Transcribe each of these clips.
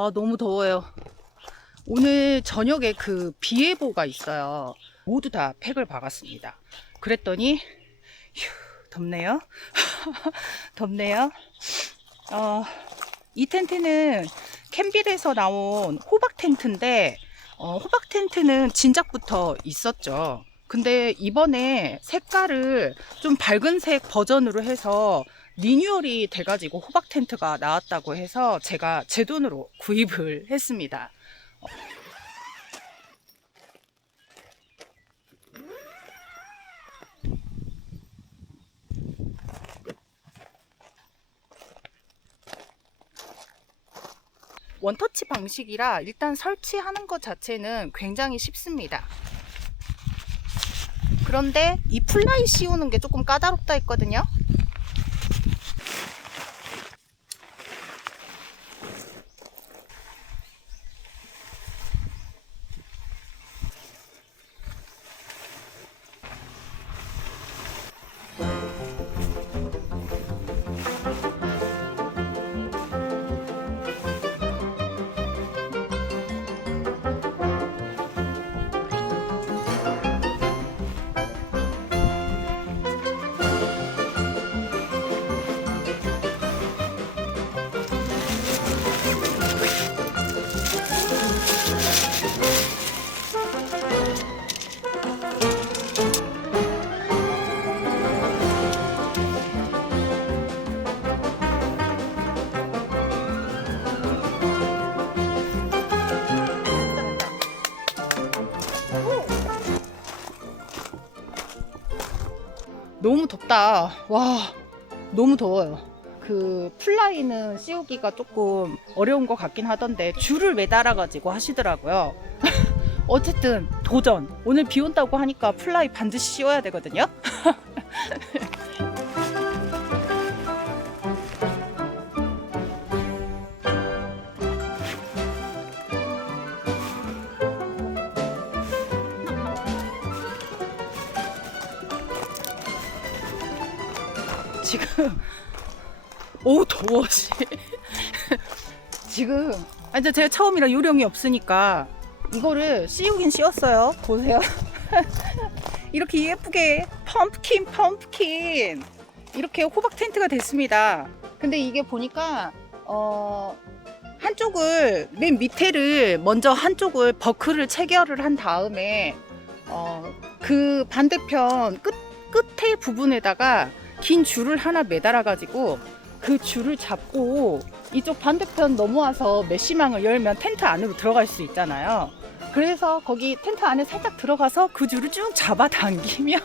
아, 너무 더워요. 오늘 저녁에 그 비예보가 있어요. 모두 다 팩을 박았습니다. 그랬더니 휴, 덥네요. 덥네요. 이 텐트는 캠빌에서 나온 호박 텐트인데 호박 텐트는 진작부터 있었죠. 근데 이번에 색깔을 좀 밝은색 버전으로 해서 리뉴얼이 돼가지고 호박 텐트가 나왔다고 해서 제가 제 돈으로 구입을 했습니다. 원터치 방식이라 일단 설치하는 것 자체는 굉장히 쉽습니다. 그런데 이 플라이 씌우는 게 조금 까다롭다 했거든요. 너무 덥다. 와, 너무 더워요. 그 플라이는 씌우기가 조금 어려운 것 같긴 하던데 줄을 매달아 가지고 하시더라고요. 어쨌든 도전. 오늘 비 온다고 하니까 플라이 반드시 씌워야 되거든요. 지금 오 더워. 지금 이제 제가 처음이라 요령이 없으니까 이거를 씌우긴 씌웠어요. 보세요. 이렇게 예쁘게 펌프킨 이렇게 호박 텐트가 됐습니다. 근데 이게 보니까 한쪽을 맨 밑에를 먼저 한쪽을 버클을 체결을 한 다음에 그 반대편 끝에 부분에다가 긴 줄을 하나 매달아 가지고 그 줄을 잡고 이쪽 반대편 넘어와서 메쉬망을 열면 텐트 안으로 들어갈 수 있잖아요. 그래서 거기 텐트 안에 살짝 들어가서 그 줄을 쭉 잡아당기면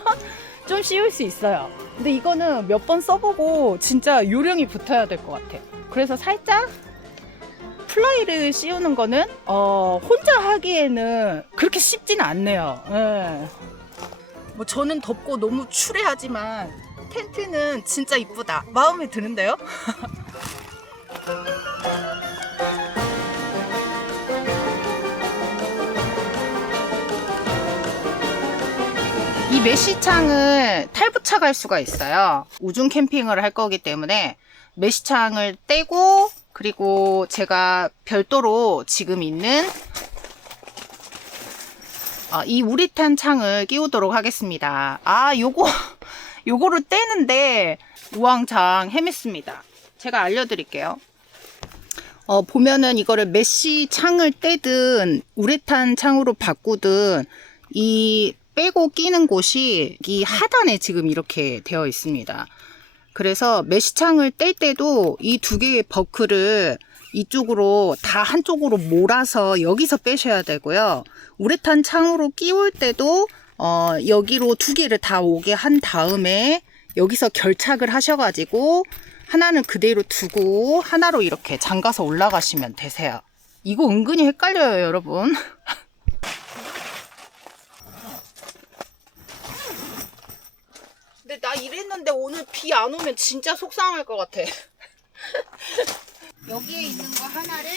좀 씌울 수 있어요. 근데 이거는 몇 번 써보고 진짜 요령이 붙어야 될 것 같아. 그래서 살짝 플라이를 씌우는 거는 혼자 하기에는 그렇게 쉽지는 않네요. 예. 뭐 저는 덥고 너무 추레하지만 텐트는 진짜 이쁘다. 마음에 드는데요? 이 메쉬창을 탈부착할 수가 있어요. 우중 캠핑을 할 거기 때문에 메쉬창을 떼고 그리고 제가 별도로 지금 있는 이 우레탄 창을 끼우도록 하겠습니다. 요거를 떼는데 우왕창 헤맸습니다. 제가 알려드릴게요. 보면은 이거를 메쉬 창을 떼든 우레탄 창으로 바꾸든 이 빼고 끼는 곳이 이 하단에 지금 이렇게 되어 있습니다. 그래서 메쉬 창을 뗄 때도 이 두 개의 버클을 이쪽으로 다 한쪽으로 몰아서 여기서 빼셔야 되고요. 우레탄 창으로 끼울 때도 여기로 두 개를 다 오게 한 다음에 여기서 결착을 하셔가지고 하나는 그대로 두고 하나로 이렇게 잠가서 올라가시면 되세요. 이거 은근히 헷갈려요, 여러분. 근데 나 이랬는데 오늘 비 안 오면 진짜 속상할 것 같아. 여기에 있는 거 하나를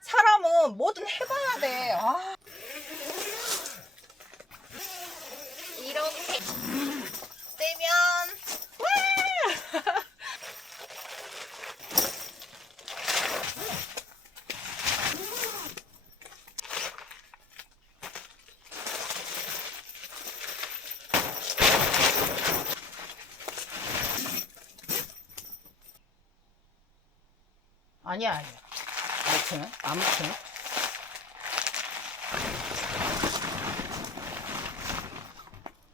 사람은 뭐든 해봐야 돼. 이렇게 떼면 와! 아니야. 아무튼.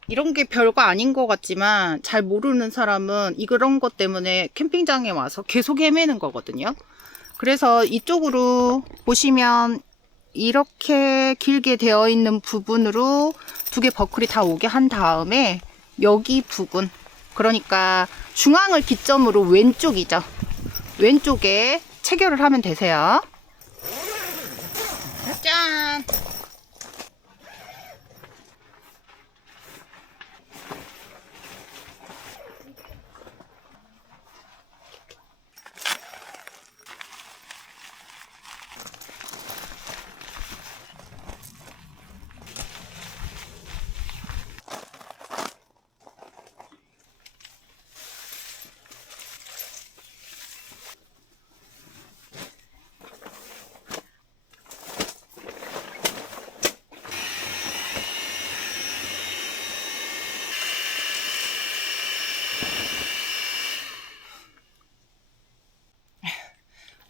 이런 게 별거 아닌 것 같지만 잘 모르는 사람은 이런 것 때문에 캠핑장에 와서 계속 헤매는 거거든요. 그래서 이쪽으로 보시면 이렇게 길게 되어 있는 부분으로 두 개 버클이 다 오게 한 다음에 여기 부분, 그러니까 중앙을 기점으로 왼쪽이죠. 왼쪽에 체결을 하면 되세요. 짠!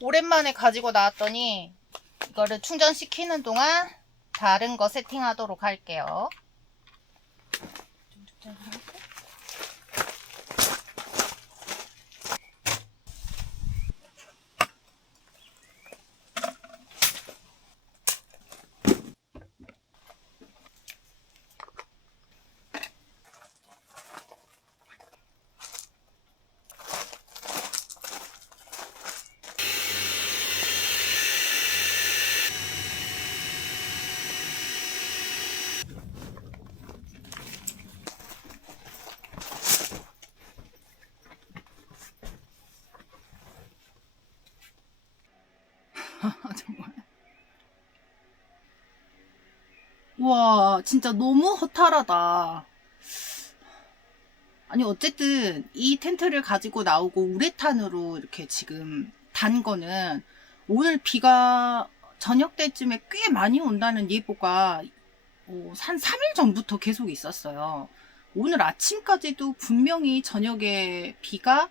오랜만에 가지고 나왔더니 이거를 충전시키는 동안 다른 거 세팅하도록 할게요. 정말. 와, 진짜 너무 허탈하다. 아니, 어쨌든 이 텐트를 가지고 나오고 우레탄으로 이렇게 지금 단 거는 오늘 비가 저녁 때쯤에 꽤 많이 온다는 예보가 한 3일 전부터 계속 있었어요. 오늘 아침까지도 분명히 저녁에 비가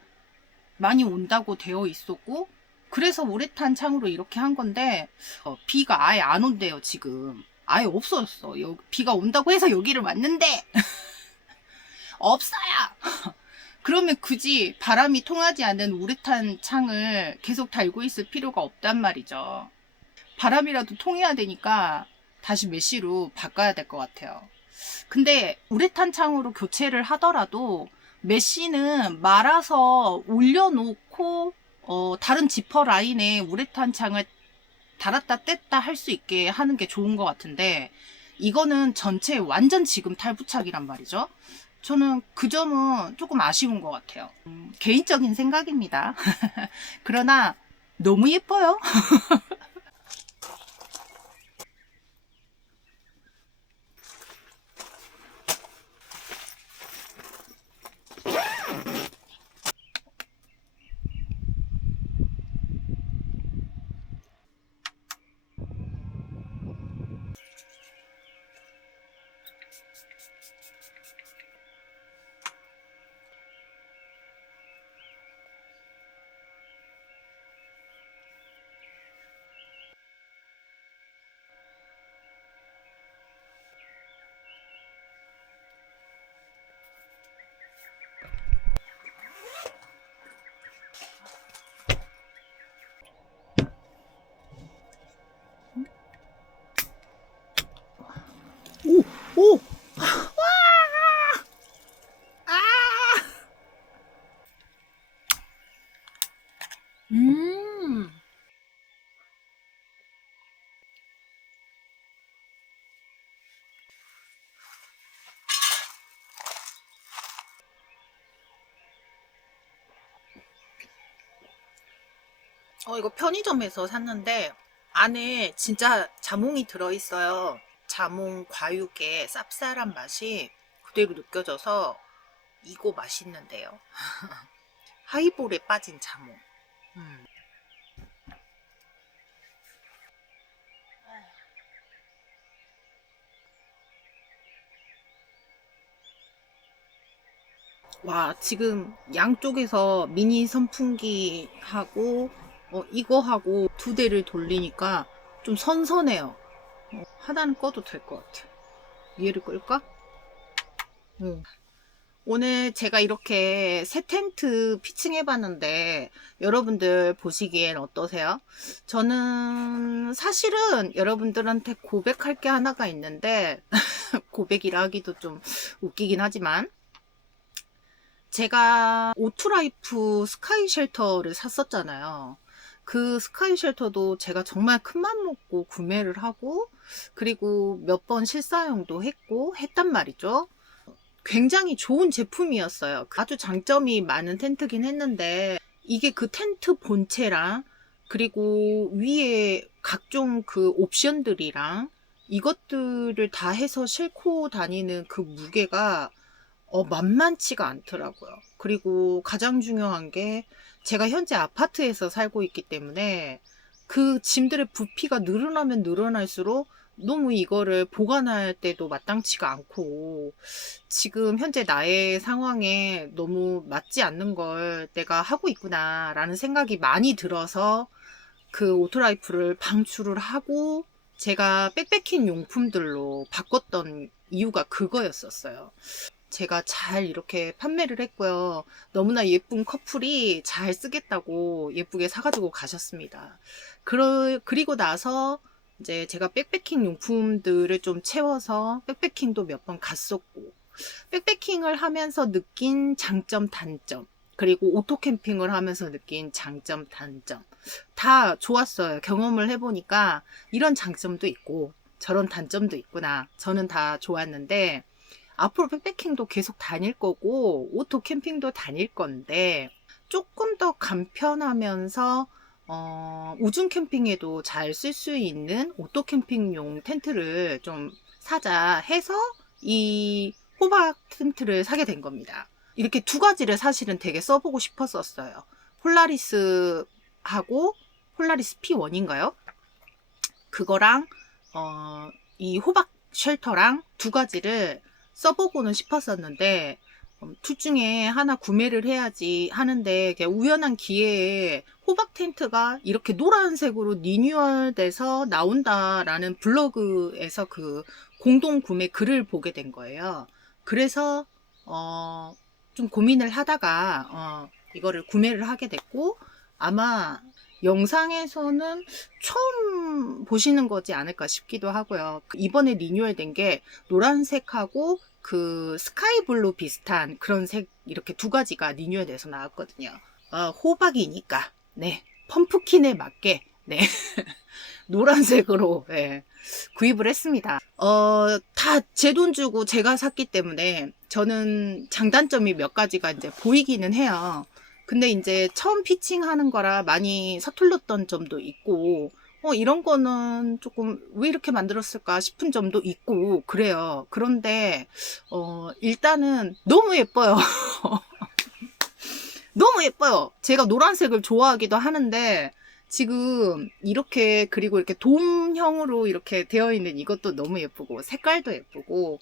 많이 온다고 되어 있었고, 그래서 우레탄 창으로 이렇게 한 건데 비가 아예 안 온대요. 지금 아예 없어졌어. 비가 온다고 해서 여기를 왔는데 없어요. 그러면 굳이 바람이 통하지 않는 우레탄 창을 계속 달고 있을 필요가 없단 말이죠. 바람이라도 통해야 되니까 다시 메쉬로 바꿔야 될 것 같아요. 근데 우레탄 창으로 교체를 하더라도 메쉬는 말아서 올려놓고 다른 지퍼 라인에 우레탄 창을 달았다 뗐다 할 수 있게 하는 게 좋은 것 같은데, 이거는 전체 완전 지금 탈부착이란 말이죠. 저는 그 점은 조금 아쉬운 것 같아요. 개인적인 생각입니다. 그러나 너무 예뻐요. 오! 오! 와! 아! 음. 이거 편의점에서 샀는데 안에 진짜 자몽이 들어있어요. 자몽 과육의 쌉쌀한 맛이 그대로 느껴져서 이거 맛있는데요. 하이볼에 빠진 자몽. 음. 와, 지금 양쪽에서 미니 선풍기하고 이거하고 두 대를 돌리니까 좀 선선해요. 하나는 꺼도 될 것 같아. 얘를 끌까? 오늘 제가 이렇게 새 텐트 피칭해봤는데 여러분들 보시기엔 어떠세요? 저는 사실은 여러분들한테 고백할 게 하나가 있는데 고백이라 하기도 좀 웃기긴 하지만 제가 오투라이프 스카이 쉘터를 샀었잖아요. 그 스카이 쉘터도 제가 정말 큰맘 먹고 구매를 하고 그리고 몇 번 실사용도 했고 했단 말이죠. 굉장히 좋은 제품이었어요. 아주 장점이 많은 텐트긴 했는데 이게 그 텐트 본체랑 그리고 위에 각종 그 옵션들이랑 이것들을 다 해서 싣고 다니는 그 무게가 만만치가 않더라고요. 그리고 가장 중요한 게 제가 현재 아파트에서 살고 있기 때문에 그 짐들의 부피가 늘어나면 늘어날수록 너무 이거를 보관할 때도 마땅치가 않고 지금 현재 나의 상황에 너무 맞지 않는 걸 내가 하고 있구나 라는 생각이 많이 들어서 그 오토라이프를 방출을 하고 제가 백패킹 용품들로 바꿨던 이유가 그거였었어요. 제가 잘 이렇게 판매를 했고요. 너무나 예쁜 커플이 잘 쓰겠다고 예쁘게 사가지고 가셨습니다. 그리고 나서 이제 제가 백패킹 용품들을 좀 채워서 백패킹도 몇 번 갔었고, 백패킹을 하면서 느낀 장점, 단점, 그리고 오토 캠핑을 하면서 느낀 장점, 단점. 다 좋았어요. 경험을 해보니까 이런 장점도 있고, 저런 단점도 있구나. 저는 다 좋았는데, 앞으로 백패킹도 계속 다닐 거고 오토 캠핑도 다닐 건데 조금 더 간편하면서 우중 캠핑에도 잘 쓸 수 있는 오토 캠핑용 텐트를 좀 사자 해서 이 호박 텐트를 사게 된 겁니다. 이렇게 두 가지를 사실은 되게 써보고 싶었었어요. 폴라리스하고 폴라리스 P1인가요? 그거랑 이 호박 쉘터랑 두 가지를 써보고는 싶었었는데 둘 중에 하나 구매를 해야지 하는데 우연한 기회에 호박 텐트가 이렇게 노란색으로 리뉴얼돼서 나온다라는 블로그에서 그 공동 구매 글을 보게 된 거예요. 그래서 좀 고민을 하다가 이거를 구매를 하게 됐고 아마 영상에서는 처음 보시는 거지 않을까 싶기도 하고요. 이번에 리뉴얼된 게 노란색하고 그 스카이블루 비슷한 그런 색 이렇게 두 가지가 리뉴얼돼서 나왔거든요. 호박이니까 네 펌프킨에 맞게 네 노란색으로 네, 구입을 했습니다. 다 제 돈 주고 제가 샀기 때문에 저는 장단점이 몇 가지가 이제 보이기는 해요. 근데 이제 처음 피칭하는 거라 많이 서툴렀던 점도 있고 이런 거는 조금 왜 이렇게 만들었을까 싶은 점도 있고 그래요. 그런데 일단은 너무 예뻐요. 너무 예뻐요. 제가 노란색을 좋아하기도 하는데 지금 이렇게 그리고 이렇게 돔형으로 이렇게 되어 있는 이것도 너무 예쁘고 색깔도 예쁘고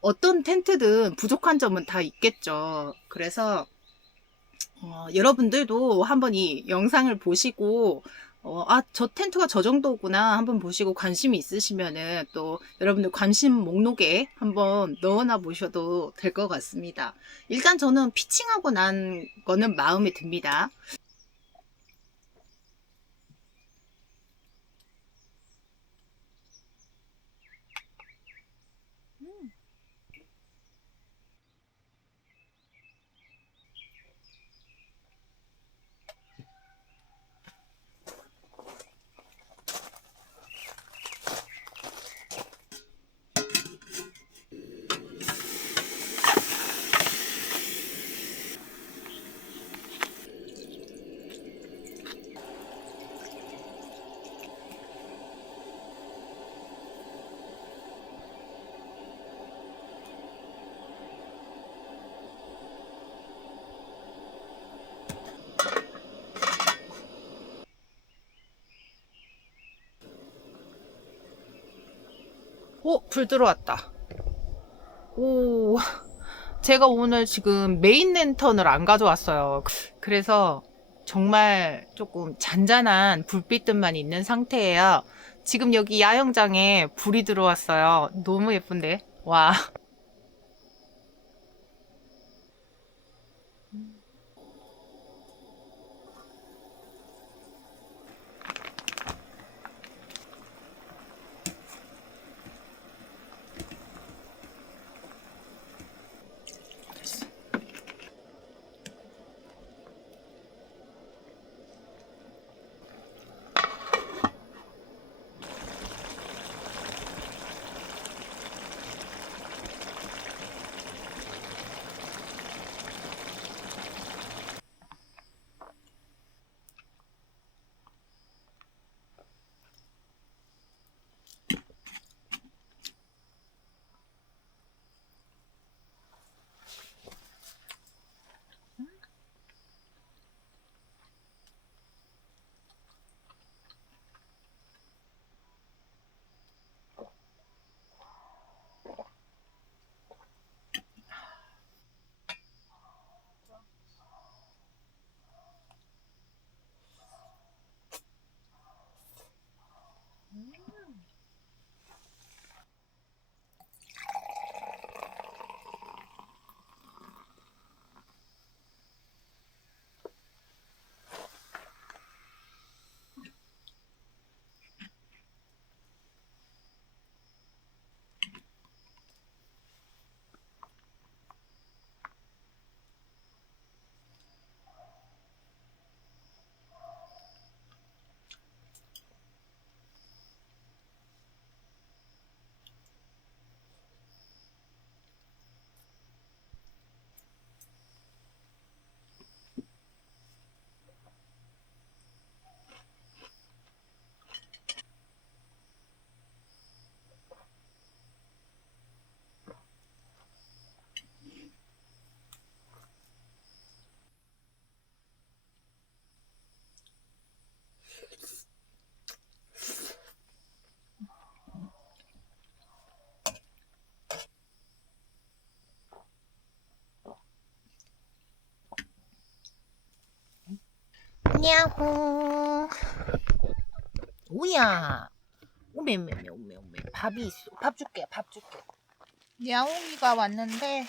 어떤 텐트든 부족한 점은 다 있겠죠. 그래서 여러분들도 한번 이 영상을 보시고 저 텐트가 저 정도구나 한번 보시고 관심이 있으시면은 또 여러분들 관심 목록에 한번 넣어놔 보셔도 될 것 같습니다. 일단 저는 피칭하고 난 거는 마음에 듭니다. 불 들어왔다. 오, 제가 오늘 지금 메인 랜턴을 안 가져왔어요. 그래서 정말 조금 잔잔한 불빛들만 있는 상태예요. 지금 여기 야영장에 불이 들어왔어요. 너무 예쁜데? 와. 야호. 오야. 오메. 밥이 있어. 밥 줄게. 야옹이가 왔는데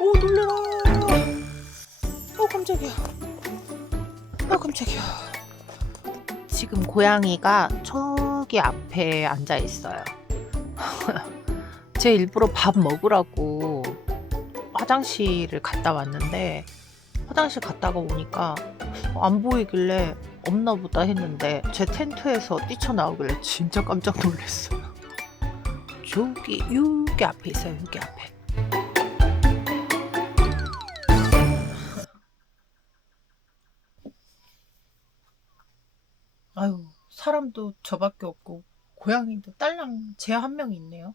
오 놀래라. 깜짝이야. 깜짝이야. 지금 고양이가 저기 앞에 앉아 있어요. 제 일부러 밥 먹으라고 화장실을 갔다 왔는데 화장실 갔다가 오니까 안 보이길래 없나 보다 했는데 제 텐트에서 뛰쳐나오길래 진짜 깜짝 놀랐어요. 여기 앞에 있어요. 여기 앞에. 아유, 사람도 저밖에 없고 고양이도 딸랑 쟤 한 명 있네요.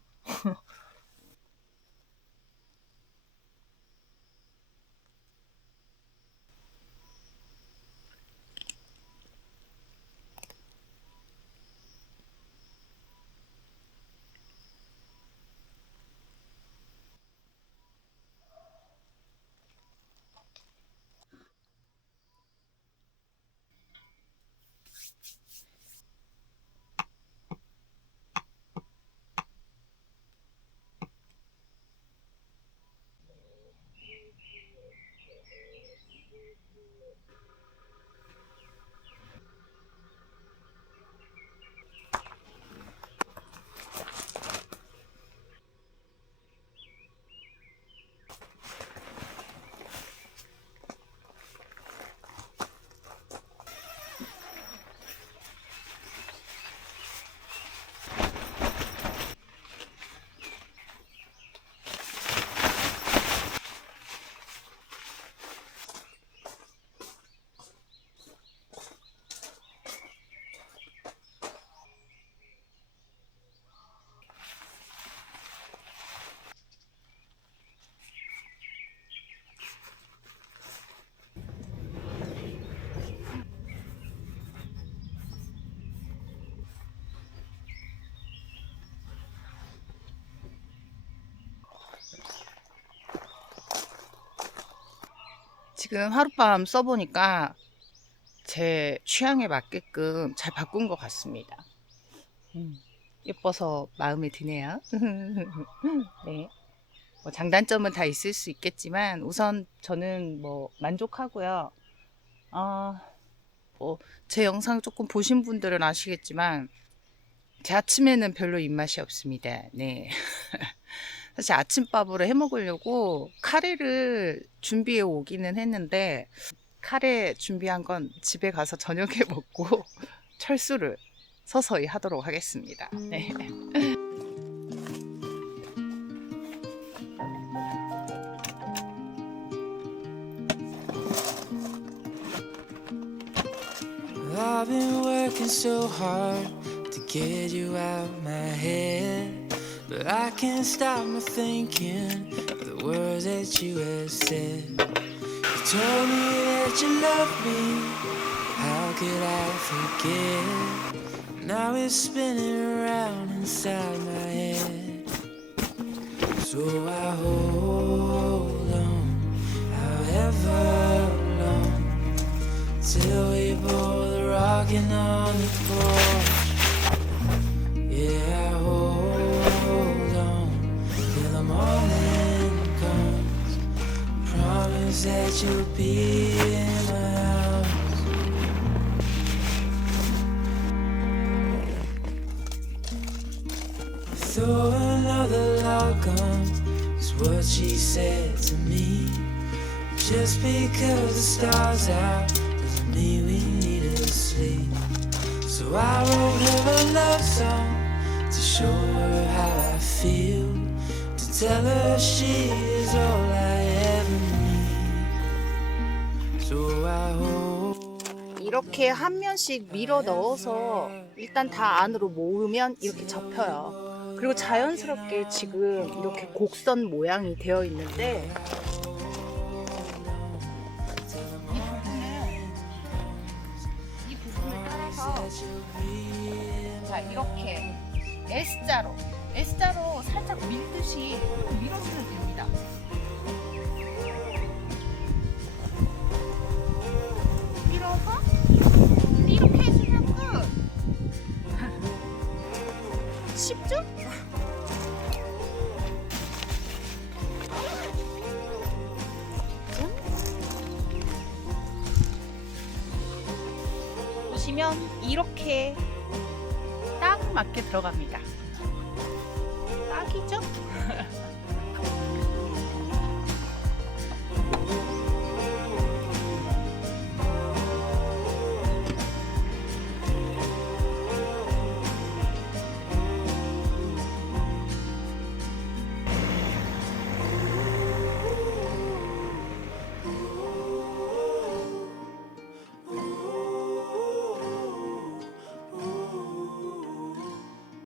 지금 하룻밤 써보니까 제 취향에 맞게끔 잘 바꾼 것 같습니다. 예뻐서 마음에 드네요. 네. 뭐 장단점은 다 있을 수 있겠지만 우선 저는 뭐 만족하고요. 뭐 제 영상 조금 보신 분들은 아시겠지만 제 아침에는 별로 입맛이 없습니다. 네. 사실 아침밥으로 해 먹으려고 카레를 준비해 오기는 했는데 카레 준비한 건 집에 가서 저녁에 먹고 철수를 서서히 하도록 하겠습니다. 네. I've been working so hard to get you out my head, but I can't stop my thinking of the words that you have said. You told me that you loved me, how could I forget? Now it's spinning around inside my head. So I hold on, however long, till we both rocking on the porch. Yeah, I hold on till the morning comes. Promise that you'll be in my house. Though another log comes, is what she said to me. Just because the stars out doesn't mean we need to sleep. So I wrote her a love song to show her how I feel, to tell her she is all I ever need. So I hope 이렇게 한 면씩 밀어 넣어서 일단 다 안으로 모으면 이렇게 접혀요. 그리고 자연스럽게 지금 이렇게 곡선 모양이 되어 있는데 이 부분을 따라서 자 이렇게 S자로 살짝 밀듯이 밀어주면 됩니다. 밀어서 이렇게 해주면 끝. 쉽죠? 보시면 이렇게 딱 맞게 들어갑니다. 딱이죠?